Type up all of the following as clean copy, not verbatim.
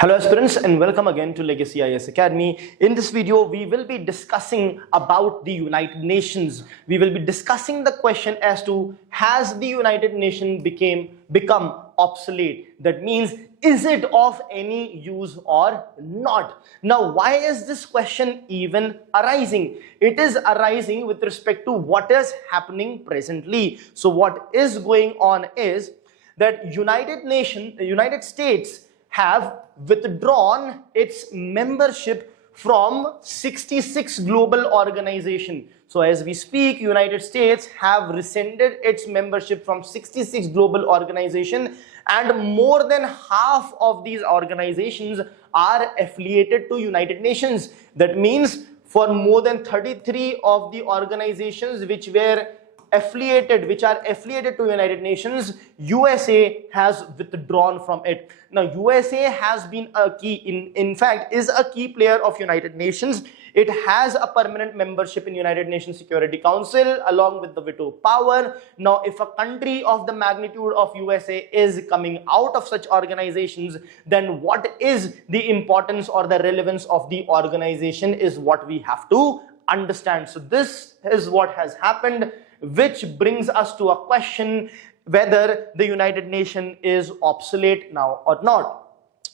Hello aspirants and welcome again to Legacy IAS Academy. In this video, we will be discussing about the United Nations. We will be discussing the question as to has the United Nations become obsolete? That means is it of any use or not? Now, why is this question even arising? It is arising with respect to what is happening presently. So what is going on is that United States have withdrawn its membership from 66 global organizations. So as we speak, United States have rescinded its membership from 66 global organizations, and more than half of these organizations are affiliated to United Nations. That means for more than 33 of the organizations which are affiliated to United Nations, USA has withdrawn from it. Now USA has been a key, in fact is a key player of United Nations. It has a permanent membership in United Nations Security Council along with the veto power. Now if a country of the magnitude of USA is coming out of such organizations, then what is the importance or the relevance of the organization is what we have to understand. So this is what has happened, which brings us to a question whether the United Nations is obsolete now or not.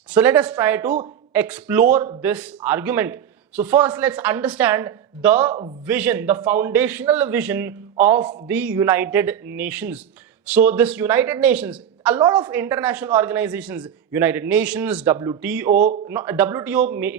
So let us try to explore this argument. So first, let's understand the vision, the foundational vision of the United Nations. So this United Nations, a lot of international organizations, United Nations, WTO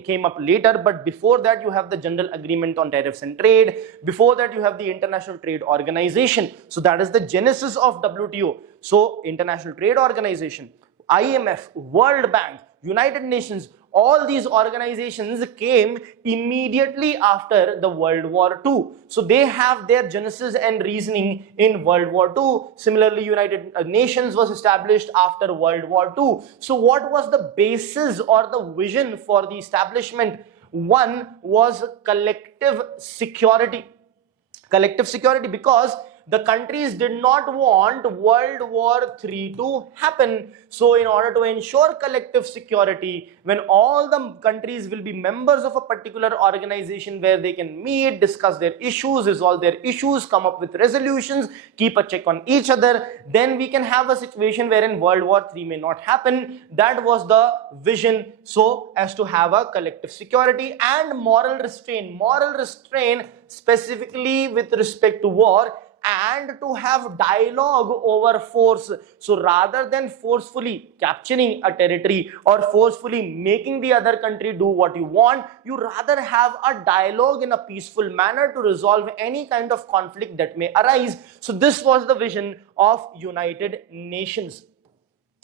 came up later, but before that you have the General Agreement on Tariffs and Trade. Before that you have the International Trade Organization. So that is the genesis of WTO. So International Trade Organization, IMF, World Bank, United Nations, all these organizations came immediately after the World War II. So they have their genesis and reasoning in World War II. Similarly, United Nations was established after World War II. So what was the basis or the vision for the establishment? One was collective security. Collective security, because the countries did not want World War III to happen. So in order to ensure collective security, when all the countries will be members of a particular organization where they can meet, discuss their issues, resolve their issues, come up with resolutions, keep a check on each other, then we can have a situation wherein World War III may not happen. That was the vision, so as to have a collective security and moral restraint specifically with respect to war, and to have dialogue over force. So rather than forcefully capturing a territory or forcefully making the other country do what you want, you rather have a dialogue in a peaceful manner to resolve any kind of conflict that may arise. So this was the vision of United Nations.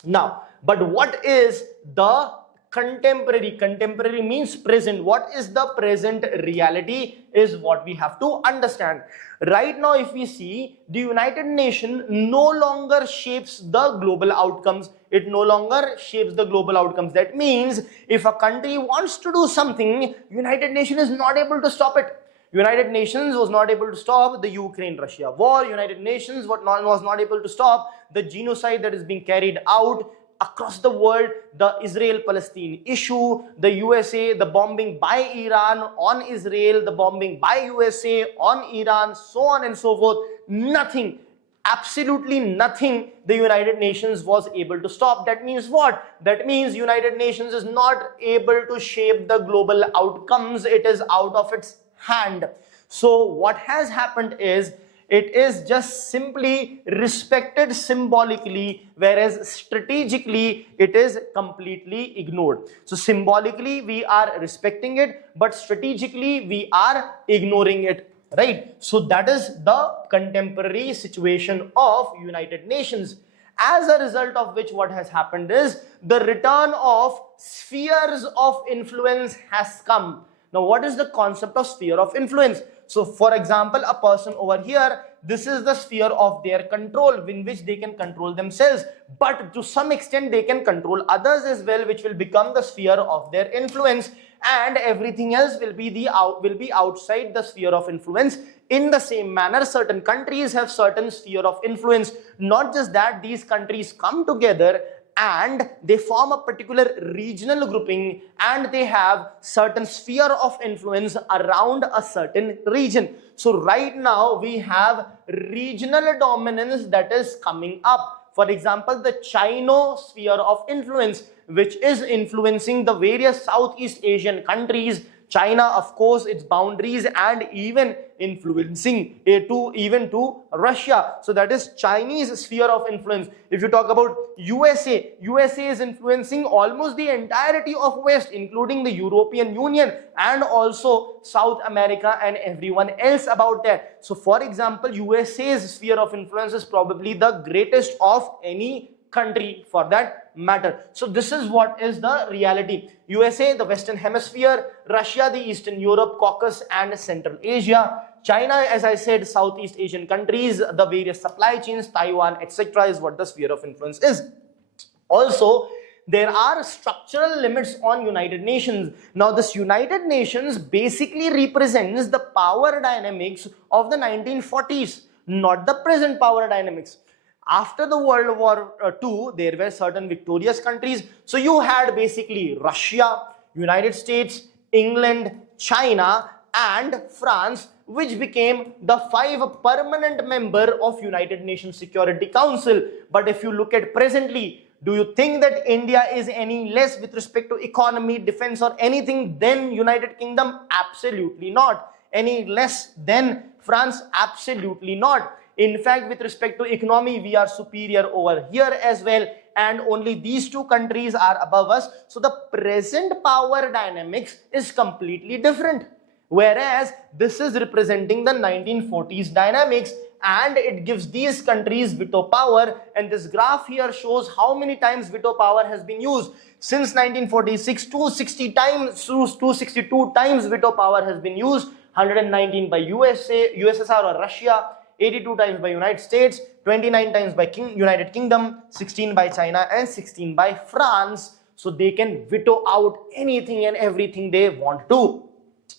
Now, but what is the contemporary means present? What is the present reality is what we have to understand. Right now, if we see, the United Nations no longer shapes the global outcomes. It no longer shapes the global outcomes. That means if a country wants to do something, United Nations is not able to stop it. United Nations was not able to stop the Ukraine-Russia war. United Nations was not able to stop the genocide that is being carried out across the world, the Israel-Palestine issue, the USA, the bombing by Iran on Israel, the bombing by USA on Iran, so on and so forth. Nothing, absolutely nothing the United Nations was able to stop. That means what? That means United Nations is not able to shape the global outcomes. It is out of its hand. So what has happened is, it is just simply respected symbolically, whereas strategically it is completely ignored. So symbolically we are respecting it, but strategically we are ignoring it, right? So that is the contemporary situation of United Nations. As a result of which, what has happened is the return of spheres of influence has come. Now, what is the concept of sphere of influence? So for example, a person over here, this is the sphere of their control in which they can control themselves, but to some extent they can control others as well, which will become the sphere of their influence, and everything else will be outside the sphere of influence. In the same manner, certain countries have certain sphere of influence. Not just that, these countries come together and they form a particular regional grouping, and they have certain sphere of influence around a certain region. So right now we have regional dominance that is coming up. For example, the Chino sphere of influence, which is influencing the various Southeast Asian countries, China, of course, its boundaries, and even influencing even to Russia. So that is Chinese sphere of influence. If you talk about USA is influencing almost the entirety of West, including the European Union and also South America and everyone else about that. So for example, USA's sphere of influence is probably the greatest of any country for that matter. So this is what is the reality. USA, the Western Hemisphere; Russia, the Eastern Europe, Caucasus and Central Asia; China, as I said, Southeast Asian countries, the various supply chains, Taiwan, etc. is what the sphere of influence is. Also, there are structural limits on United Nations. Now, this United Nations basically represents the power dynamics of the 1940s, not the present power dynamics. After the World War II, there were certain victorious countries. So you had basically Russia, United States, England, China and France, which became the 5 permanent member of United Nations Security Council. But if you look at presently, do you think that India is any less with respect to economy, defense or anything than United Kingdom? Absolutely not. Any less than France? Absolutely not. In fact, with respect to economy, we are superior over here as well, and only these 2 countries are above us. So the present power dynamics is completely different, whereas this is representing the 1940s dynamics, and it gives these countries veto power. And this graph here shows how many times veto power has been used. Since 1946, 262 times veto power has been used. 119 by USSR or Russia, 82 times by United States, 29 times by United Kingdom, 16 by China and 16 by France. So they can veto out anything and everything they want to.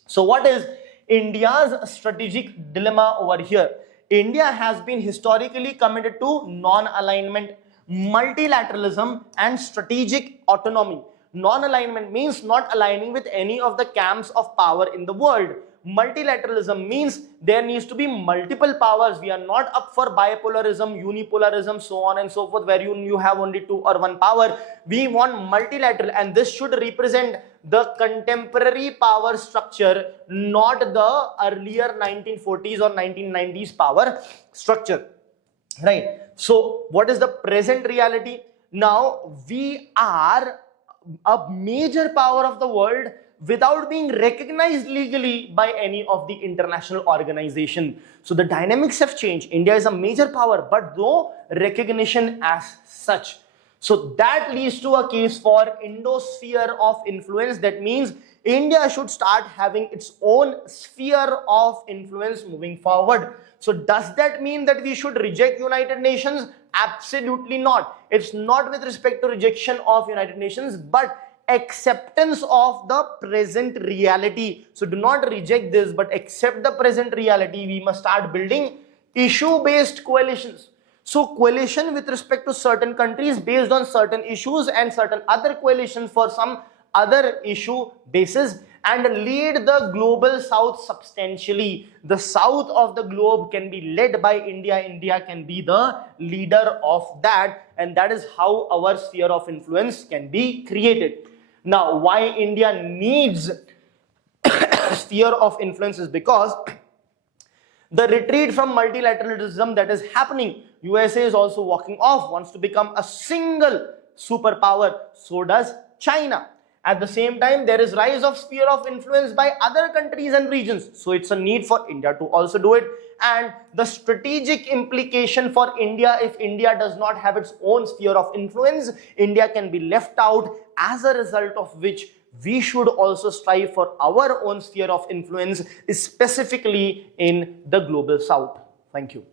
So what is India's strategic dilemma over here? India has been historically committed to non-alignment, multilateralism and strategic autonomy. Non-alignment means not aligning with any of the camps of power in the world. Multilateralism means there needs to be multiple powers. We are not up for bipolarism, unipolarism, so on and so forth, where you have only 2 or 1 power. We want multilateral, and this should represent the contemporary power structure, not the earlier 1940s or 1990s power structure. Right. So what is the present reality? Now we are a major power of the world without being recognized legally by any of the international organization. So the dynamics have changed. India is a major power, but no recognition as such. So that leads to a case for Indosphere of influence. That means India should start having its own sphere of influence moving forward. So does that mean that we should reject United Nations? Absolutely not. It's not with respect to rejection of United Nations, but acceptance of the present reality. So do not reject this, but accept the present reality. We must start building issue-based coalitions. So coalition with respect to certain countries based on certain issues, and certain other coalitions for some other issue basis, and lead the global south substantially. The south of the globe can be led by India. India can be the leader of that, and that is how our sphere of influence can be created. Now, why India needs sphere of influence is because the retreat from multilateralism that is happening. USA is also walking off, wants to become a single superpower. So does China. At the same time, there is rise of sphere of influence by other countries and regions. So it's a need for India to also do it. And the strategic implication for India, if India does not have its own sphere of influence, India can be left out, as a result of which we should also strive for our own sphere of influence, specifically in the global south. Thank you.